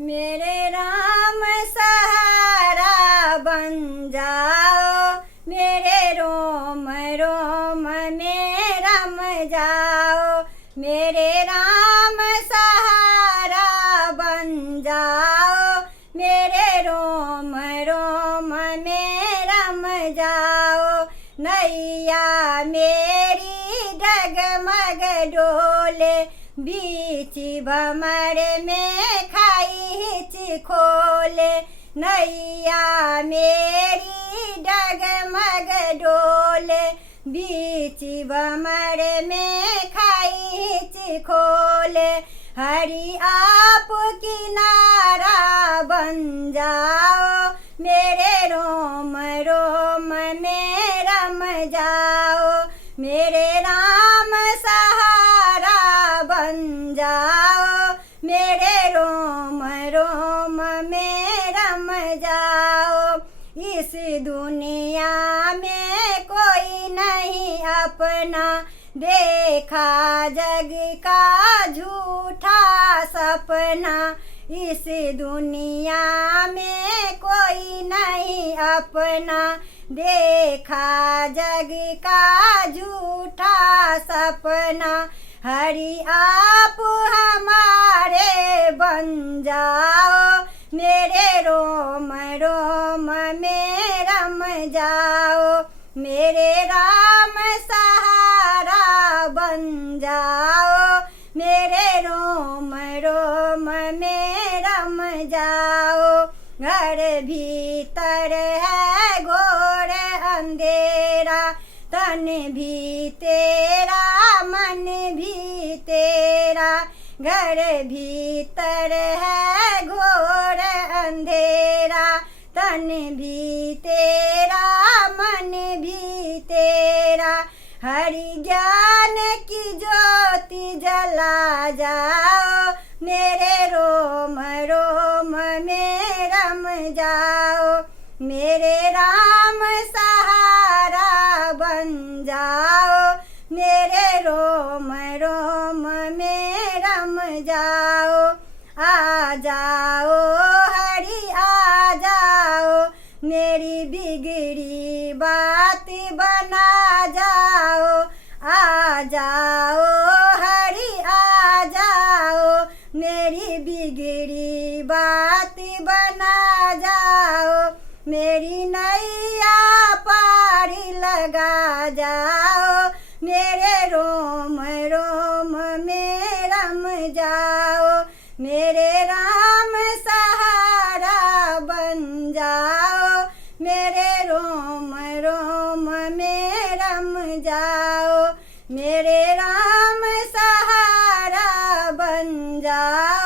मेरे राम सहारा बन जाओ, मेरे रोम रोम में रम जाओ। मेरे राम सहारा बन जाओ, मेरे रोम रोम में रम जाओ। नैया मेरी डगमग डोले, बीच भंवर में खाई हिच खोले। नैया मेरी डगमग डोले, बीच भंवर में खाई हिच खोले। हरि आप किनारा बन जाओ, मेरे रोम रोम में रम जाओ। मेरे राम सहारा बन जाओ, मेरे रोम रोम में रम जाओ। इस दुनिया में कोई नहीं अपना, देखा जग का झूठा सपना। इस दुनिया में कोई नहीं अपना, देखा जग का झूठा सपना। हरि आप हमारे बन जाओ, मेरे रोम रोम में रम जाओ। मेरे राम सहारा बन जाओ, मेरे रोम रोम में रम जाओ। घर भीतर है घोर अंधेरा, तन भी तेरा मन भी तेरा। घर भीतर है घोर अंधेरा, तन भी तेरा मन भी तेरा। हरि ज्ञान की ज्योति जला जाओ, मेरे रोम रोम में रम जाओ। मेरे राम सहारा बन जाओ, मेरे रोम रोम में रम जाओ। आ जाओ हरि आ जाओ, मेरी बिगड़ी बात बना जाओ। आ जाओ हरि आ जाओ, मेरी बिगड़ी बात बना जाओ। मेरी नैया पार लगा जाओ, मेरे रोम रोम में रम जाओ। मेरे राम सहारा बन जाओ, मेरे रोम रोम में रम जाओ। मेरे राम सहारा बन जाओ।